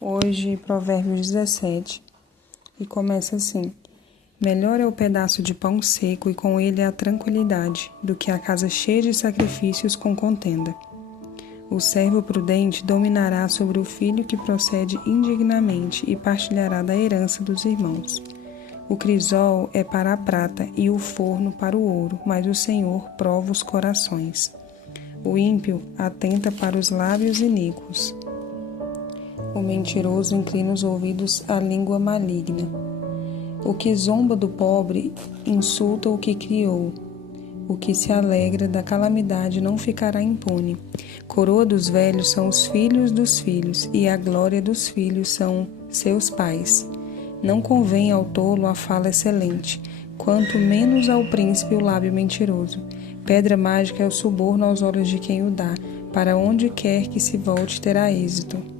Hoje, Provérbios 17, e começa assim: Melhor é o pedaço de pão seco e com ele a tranquilidade, do que a casa cheia de sacrifícios com contenda. O servo prudente dominará sobre o filho que procede indignamente e partilhará da herança dos irmãos. O crisol é para a prata e o forno para o ouro, mas o Senhor prova os corações. O ímpio atenta para os lábios iníquos. O mentiroso inclina os ouvidos à língua maligna. O que zomba do pobre insulta o que criou. O que se alegra da calamidade não ficará impune. Coroa dos velhos são os filhos dos filhos, e a glória dos filhos são seus pais. Não convém ao tolo a fala excelente, quanto menos ao príncipe o lábio mentiroso. Pedra mágica é o suborno aos olhos de quem o dá, para onde quer que se volte terá êxito.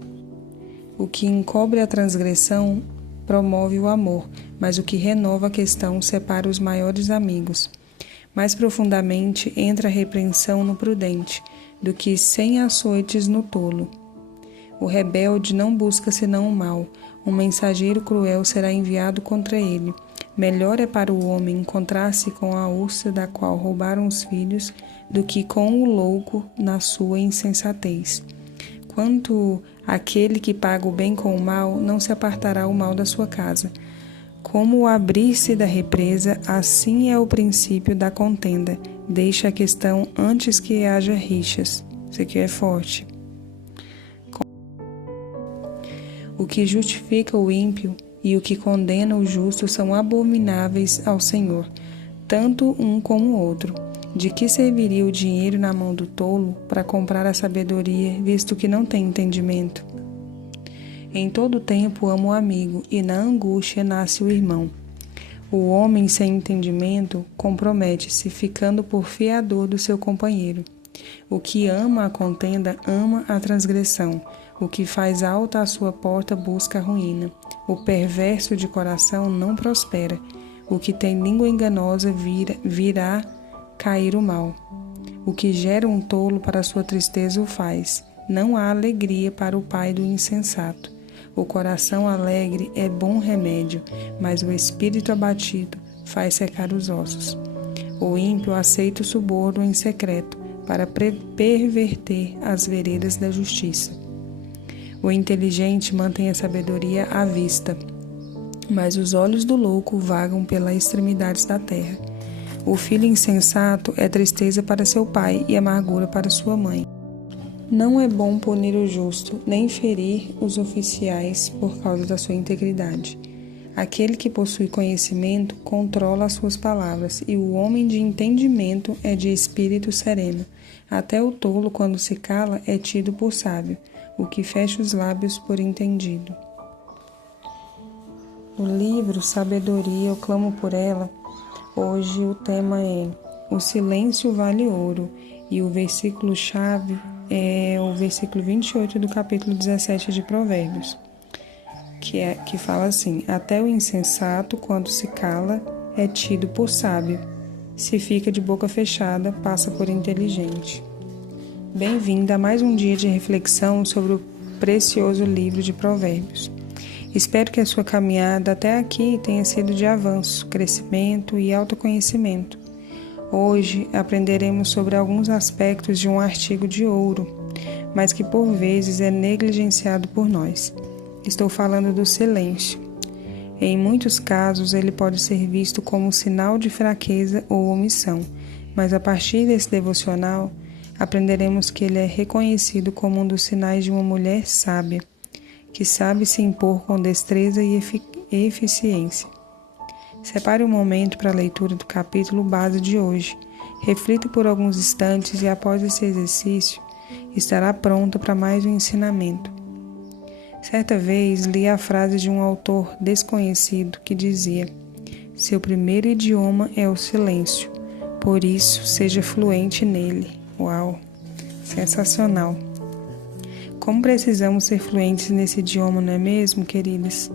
O que encobre a transgressão promove o amor, mas o que renova a questão separa os maiores amigos. Mais profundamente entra a repreensão no prudente, do que 100 açoites no tolo. O rebelde não busca senão o mal, um mensageiro cruel será enviado contra ele. Melhor é para o homem encontrar-se com a ursa da qual roubaram os filhos, do que com o louco na sua insensatez. Quanto àquele que paga o bem com o mal, não se apartará o mal da sua casa. Como o abrir-se da represa, assim é o princípio da contenda. Deixa a questão antes que haja rixas. Isso aqui é forte. O que justifica o ímpio e o que condena o justo são abomináveis ao Senhor, tanto um como o outro. De que serviria o dinheiro na mão do tolo para comprar a sabedoria, visto que não tem entendimento? Em todo tempo amo o amigo, e na angústia nasce o irmão. O homem sem entendimento compromete-se, ficando por fiador do seu companheiro. O que ama a contenda ama a transgressão. O que faz alta a sua porta busca a ruína. O perverso de coração não prospera. O que tem língua enganosa virá cair o mal. O que gera um tolo para sua tristeza o faz. Não há alegria para o pai do insensato. O coração alegre é bom remédio, mas o espírito abatido faz secar os ossos. O ímpio aceita o suborno em secreto para perverter as veredas da justiça. O inteligente mantém a sabedoria à vista, mas os olhos do louco vagam pelas extremidades da terra. O filho insensato é tristeza para seu pai e amargura para sua mãe. Não é bom punir o justo, nem ferir os oficiais por causa da sua integridade. Aquele que possui conhecimento controla as suas palavras, e o homem de entendimento é de espírito sereno. Até o tolo, quando se cala, é tido por sábio, o que fecha os lábios por entendido. O livro Sabedoria, eu clamo por ela. Hoje o tema é O silêncio vale ouro, e o versículo-chave é o versículo 28 do capítulo 17 de Provérbios, que fala assim: Até o insensato, quando se cala, é tido por sábio. Se fica de boca fechada, passa por inteligente. Bem-vinda a mais um dia de reflexão sobre o precioso livro de Provérbios. Espero que a sua caminhada até aqui tenha sido de avanço, crescimento e autoconhecimento. Hoje aprenderemos sobre alguns aspectos de um artigo de ouro, mas que por vezes é negligenciado por nós. Estou falando do silêncio. Em muitos casos ele pode ser visto como sinal de fraqueza ou omissão, mas a partir desse devocional aprenderemos que ele é reconhecido como um dos sinais de uma mulher sábia, que sabe se impor com destreza e eficiência. Separe um momento para a leitura do capítulo base de hoje. Reflita por alguns instantes e após esse exercício, estará pronta para mais um ensinamento. Certa vez li a frase de um autor desconhecido que dizia: Seu primeiro idioma é o silêncio, por isso seja fluente nele. Uau! Sensacional! Como precisamos ser fluentes nesse idioma, não é mesmo, queridas?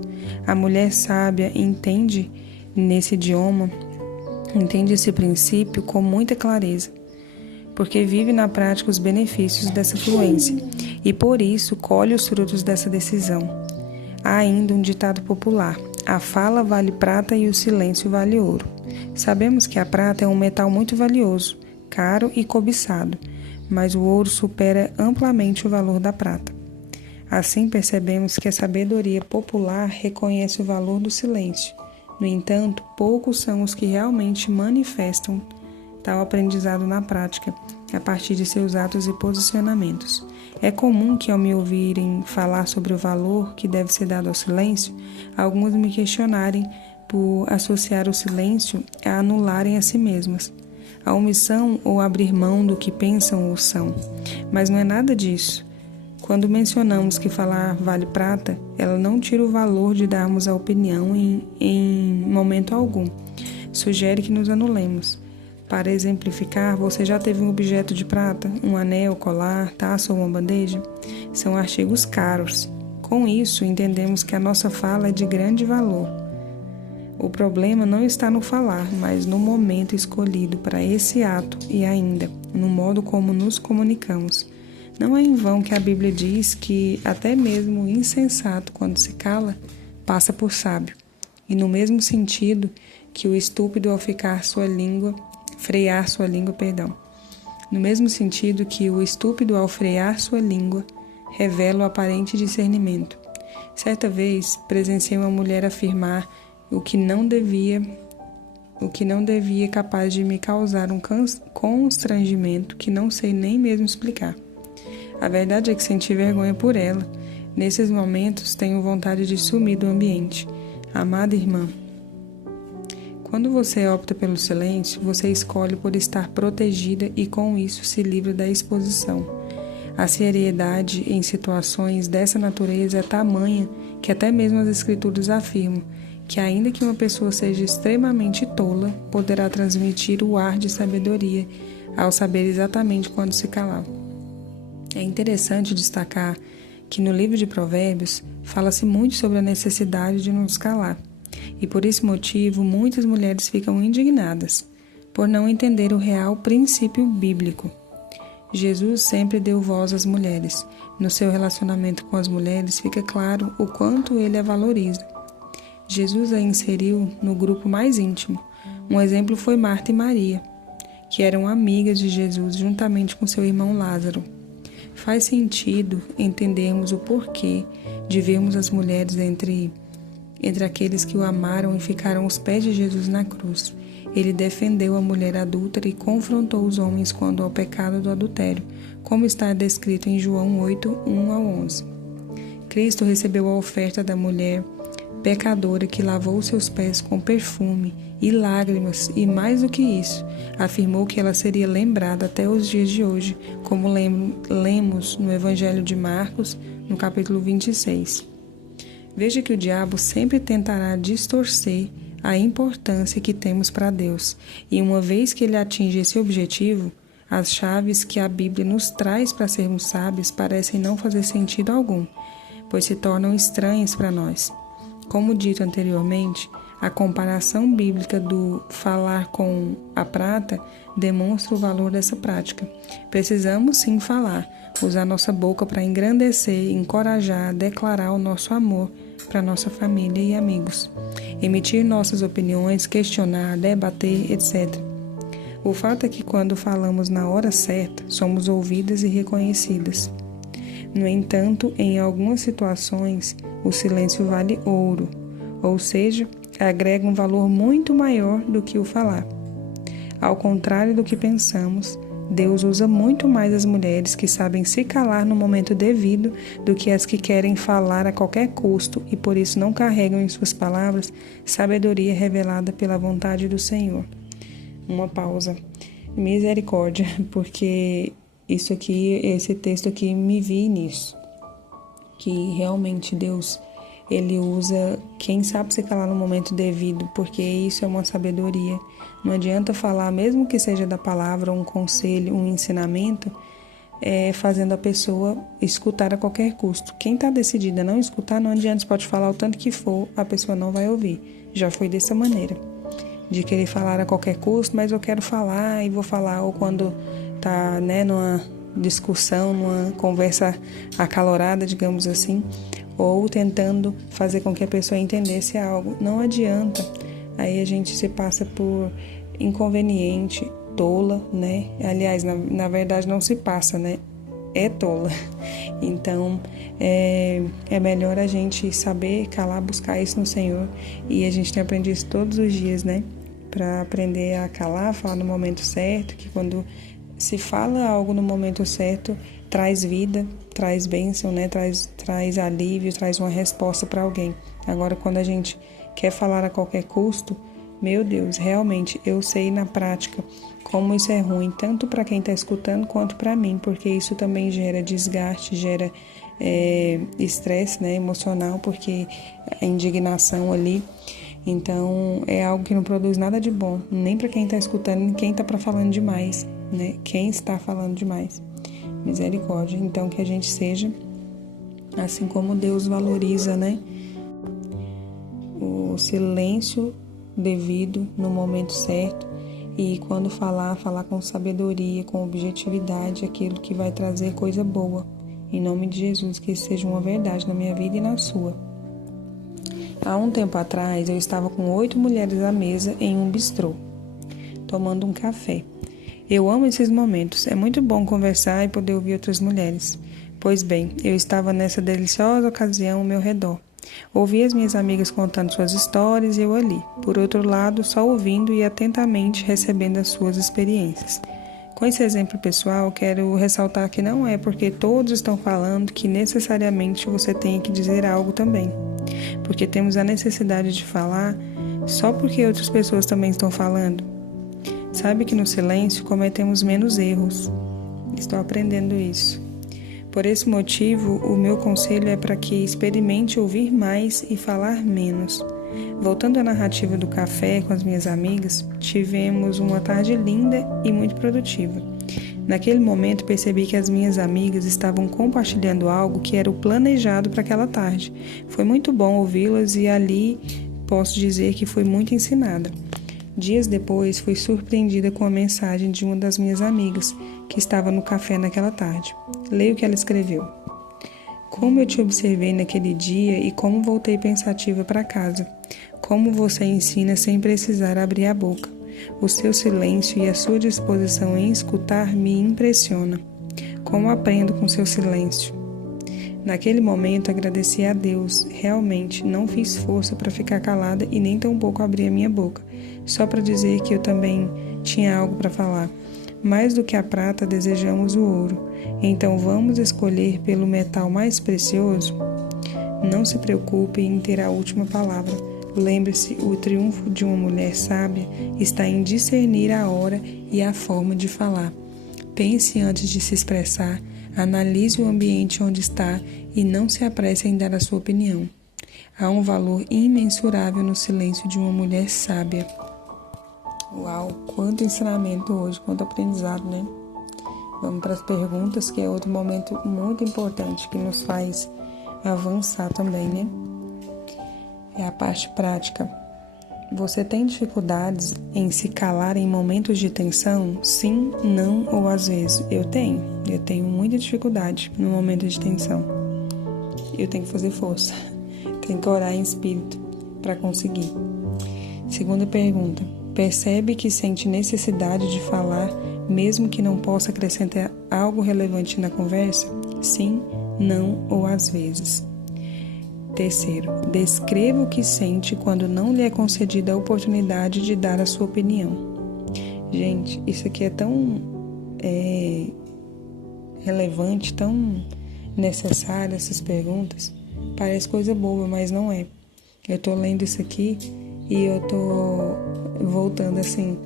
A mulher sábia entende nesse idioma, entende esse princípio com muita clareza, porque vive na prática os benefícios dessa fluência e por isso colhe os frutos dessa decisão. Há ainda um ditado popular: a fala vale prata e o silêncio vale ouro. Sabemos que a prata é um metal muito valioso, caro e cobiçado, mas o ouro supera amplamente o valor da prata. Assim percebemos que a sabedoria popular reconhece o valor do silêncio. No entanto, poucos são os que realmente manifestam tal aprendizado na prática, a partir de seus atos e posicionamentos. É comum que, ao me ouvirem falar sobre o valor que deve ser dado ao silêncio, alguns me questionarem por associar o silêncio a anularem a si mesmas, a omissão ou abrir mão do que pensam ou são. Mas não é nada disso. Quando mencionamos que falar vale prata, ela não tira o valor de darmos a opinião em momento algum. Sugere que nos anulemos. Para exemplificar, você já teve um objeto de prata, um anel, colar, taça ou uma bandeja? São artigos caros. Com isso, entendemos que a nossa fala é de grande valor. O problema não está no falar, mas no momento escolhido para esse ato e ainda no modo como nos comunicamos. Não é em vão que a Bíblia diz que até mesmo o insensato, quando se cala, passa por sábio. E no mesmo sentido que o estúpido ao frear sua língua. No mesmo sentido que o estúpido ao frear sua língua revela o aparente discernimento. Certa vez presenciei uma mulher afirmar o que não devia capaz de me causar um constrangimento que não sei nem mesmo explicar. A verdade é que senti vergonha por ela. Nesses momentos, tenho vontade de sumir do ambiente. Amada irmã, quando você opta pelo silêncio, você escolhe por estar protegida e com isso se livra da exposição. A seriedade em situações dessa natureza é tamanha que até mesmo as Escrituras afirmam que ainda que uma pessoa seja extremamente tola, poderá transmitir o ar de sabedoria ao saber exatamente quando se calar. É interessante destacar que no livro de Provérbios fala-se muito sobre a necessidade de nos calar. E por esse motivo, muitas mulheres ficam indignadas por não entender o real princípio bíblico. Jesus sempre deu voz às mulheres. No seu relacionamento com as mulheres, fica claro o quanto ele a valoriza. Jesus a inseriu no grupo mais íntimo. Um exemplo foi Marta e Maria, que eram amigas de Jesus juntamente com seu irmão Lázaro. Faz sentido entendermos o porquê de vermos as mulheres entre aqueles que o amaram e ficaram aos pés de Jesus na cruz. Ele defendeu a mulher adúltera e confrontou os homens quanto ao pecado do adultério, como está descrito em João 8, 1-11. Cristo recebeu a oferta da mulher pecadora que lavou seus pés com perfume e lágrimas, e mais do que isso, afirmou que ela seria lembrada até os dias de hoje, como lemos no Evangelho de Marcos, no capítulo 26. Veja que o diabo sempre tentará distorcer a importância que temos para Deus, e uma vez que ele atinge esse objetivo, as chaves que a Bíblia nos traz para sermos sábios parecem não fazer sentido algum, pois se tornam estranhas para nós. Como dito anteriormente, a comparação bíblica do falar com a prata demonstra o valor dessa prática. Precisamos sim falar, usar nossa boca para engrandecer, encorajar, declarar o nosso amor para nossa família e amigos, emitir nossas opiniões, questionar, debater, etc. O fato é que quando falamos na hora certa, somos ouvidas e reconhecidas. No entanto, em algumas situações, o silêncio vale ouro, ou seja, agrega um valor muito maior do que o falar. Ao contrário do que pensamos, Deus usa muito mais as mulheres que sabem se calar no momento devido do que as que querem falar a qualquer custo e por isso não carregam em suas palavras sabedoria revelada pela vontade do Senhor. Uma pausa. Misericórdia, porque esse texto aqui me vi nisso. Que realmente Deus, Ele usa quem sabe se calar no momento devido, porque isso é uma sabedoria. Não adianta falar, mesmo que seja da palavra, um conselho, um ensinamento, fazendo a pessoa escutar a qualquer custo. Quem está decidida a não escutar, não adianta, você pode falar o tanto que for, a pessoa não vai ouvir. Já foi dessa maneira, de querer falar a qualquer custo, mas eu quero falar e vou falar, ou quando está numa discussão, numa conversa acalorada, digamos assim, ou tentando fazer com que a pessoa entendesse algo. Não adianta. Aí a gente se passa por inconveniente, tola, né? Aliás, na verdade não se passa, né? É tola. Então, é melhor a gente saber calar, buscar isso no Senhor. E a gente tem aprendido isso todos os dias, né? Para aprender a calar, falar no momento certo, que quando se fala algo no momento certo, traz vida, traz bênção, né? Traz alívio, traz uma resposta para alguém. Agora, quando a gente quer falar a qualquer custo, meu Deus, realmente, eu sei na prática como isso é ruim, tanto para quem está escutando quanto para mim, porque isso também gera desgaste, gera estresse, né, emocional, porque a indignação ali. Então, é algo que não produz nada de bom, nem para quem está escutando, nem quem está falando demais, né? Quem está falando demais. Misericórdia. Então, que a gente seja assim como Deus valoriza, né? O silêncio devido no momento certo, e quando falar com sabedoria, com objetividade, aquilo que vai trazer coisa boa. Em nome de Jesus, que isso seja uma verdade na minha vida e na sua. Há um tempo atrás, eu estava com 8 mulheres à mesa em um bistrô, tomando um café. Eu amo esses momentos, é muito bom conversar e poder ouvir outras mulheres. Pois bem, eu estava nessa deliciosa ocasião ao meu redor. Ouvi as minhas amigas contando suas histórias e eu ali, por outro lado, só ouvindo e atentamente recebendo as suas experiências. Com esse exemplo pessoal, quero ressaltar que não é porque todos estão falando que necessariamente você tem que dizer algo também. Porque temos a necessidade de falar só porque outras pessoas também estão falando. Sabe que no silêncio cometemos menos erros. Estou aprendendo isso. Por esse motivo, o meu conselho é para que experimente ouvir mais e falar menos. Voltando à narrativa do café com as minhas amigas, tivemos uma tarde linda e muito produtiva. Naquele momento, percebi que as minhas amigas estavam compartilhando algo que era o planejado para aquela tarde. Foi muito bom ouvi-las e ali posso dizer que fui muito ensinada. Dias depois, fui surpreendida com a mensagem de uma das minhas amigas, que estava no café naquela tarde. Leia o que ela escreveu. Como eu te observei naquele dia e como voltei pensativa para casa. Como você ensina sem precisar abrir a boca. O seu silêncio e a sua disposição em escutar me impressiona. Como aprendo com seu silêncio. Naquele momento, agradeci a Deus. Realmente, não fiz força para ficar calada e nem tampouco abrir a minha boca, só para dizer que eu também tinha algo para falar. Mais do que a prata, desejamos o ouro. Então, vamos escolher pelo metal mais precioso? Não se preocupe em ter a última palavra. Lembre-se, o triunfo de uma mulher sábia está em discernir a hora e a forma de falar. Pense antes de se expressar. Analise o ambiente onde está e não se apresse em dar a sua opinião. Há um valor imensurável no silêncio de uma mulher sábia. Uau, quanto ensinamento hoje, quanto aprendizado, né? Vamos para as perguntas, que é outro momento muito importante que nos faz avançar também, né? É a parte prática. Você tem dificuldades em se calar em momentos de tensão? Sim, não ou às vezes? Eu tenho muita dificuldade no momento de tensão. Eu tenho que fazer força, tenho que orar em espírito para conseguir. Segunda pergunta, percebe que sente necessidade de falar mesmo que não possa acrescentar algo relevante na conversa? Sim, não ou às vezes? Terceiro, descreva o que sente quando não lhe é concedida a oportunidade de dar a sua opinião. Gente, isso aqui é tão relevante, tão necessário, essas perguntas. Parece coisa boba, mas não é. Eu tô lendo isso aqui e eu tô voltando assim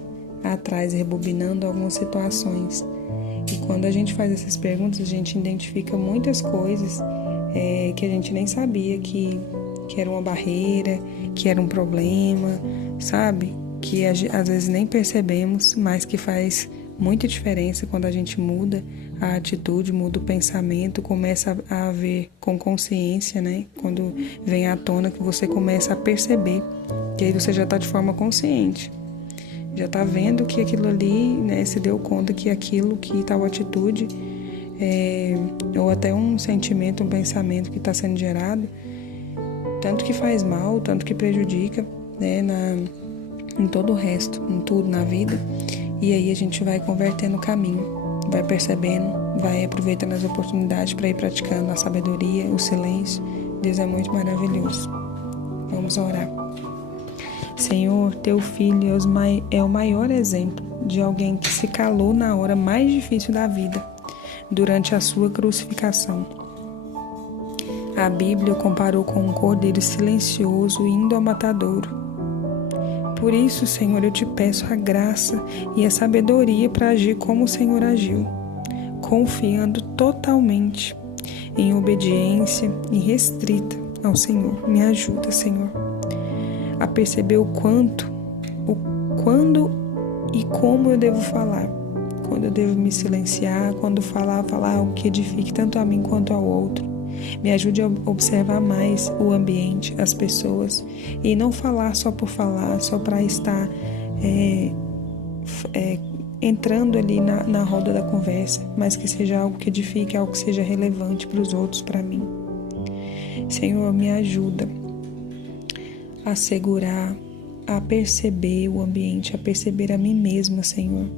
atrás, rebobinando algumas situações. E quando a gente faz essas perguntas, a gente identifica muitas coisas que a gente nem sabia que era uma barreira, que era um problema, sabe? Que às vezes nem percebemos, mas que faz muita diferença quando a gente muda a atitude, muda o pensamento, começa a ver com consciência, né? Quando vem à tona que você começa a perceber, que aí você já está de forma consciente. Já está vendo que aquilo ali, né? Se deu conta que aquilo, que tal atitude ou até um sentimento, um pensamento que está sendo gerado, tanto que faz mal, tanto que prejudica, né, em todo o resto, em tudo na vida. E aí a gente vai convertendo o caminho, vai percebendo, vai aproveitando as oportunidades para ir praticando a sabedoria, o silêncio. Deus é muito maravilhoso. Vamos orar. Senhor, teu filho é o maior exemplo de alguém que se calou na hora mais difícil da vida, durante a sua crucificação. A Bíblia o comparou com um cordeiro silencioso indo ao matadouro. Por isso, Senhor, eu te peço a graça e a sabedoria para agir como o Senhor agiu, confiando totalmente em obediência irrestrita ao Senhor. Me ajuda, Senhor, a perceber o quanto, quando e como eu devo falar, quando eu devo me silenciar, quando falar algo que edifique tanto a mim quanto ao outro. Me ajude a observar mais o ambiente, as pessoas, e não falar só por falar, só para estar entrando ali na roda da conversa, mas que seja algo que edifique, algo que seja relevante para os outros, para mim. Senhor, me ajuda a segurar, a perceber o ambiente, a perceber a mim mesma, Senhor,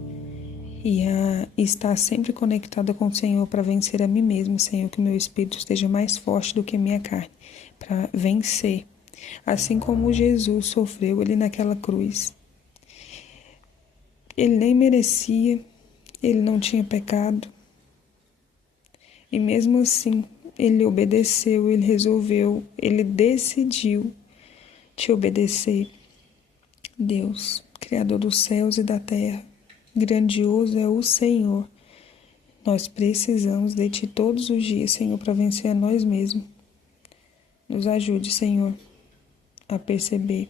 e a estar sempre conectada com o Senhor para vencer a mim mesma, Senhor, que o meu espírito esteja mais forte do que a minha carne, para vencer, assim como Jesus sofreu ali naquela cruz. Ele nem merecia, ele não tinha pecado, e mesmo assim, ele obedeceu, ele resolveu, ele decidiu te obedecer. Deus, Criador dos céus e da terra, grandioso é o Senhor. Nós precisamos de Ti todos os dias, Senhor, para vencer a nós mesmos. Nos ajude, Senhor, a perceber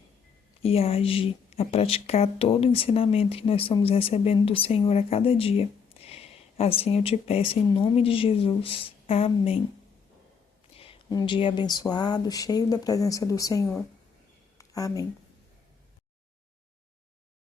e a agir, a praticar todo o ensinamento que nós estamos recebendo do Senhor a cada dia. Assim eu te peço em nome de Jesus. Amém. Um dia abençoado, cheio da presença do Senhor. Amém.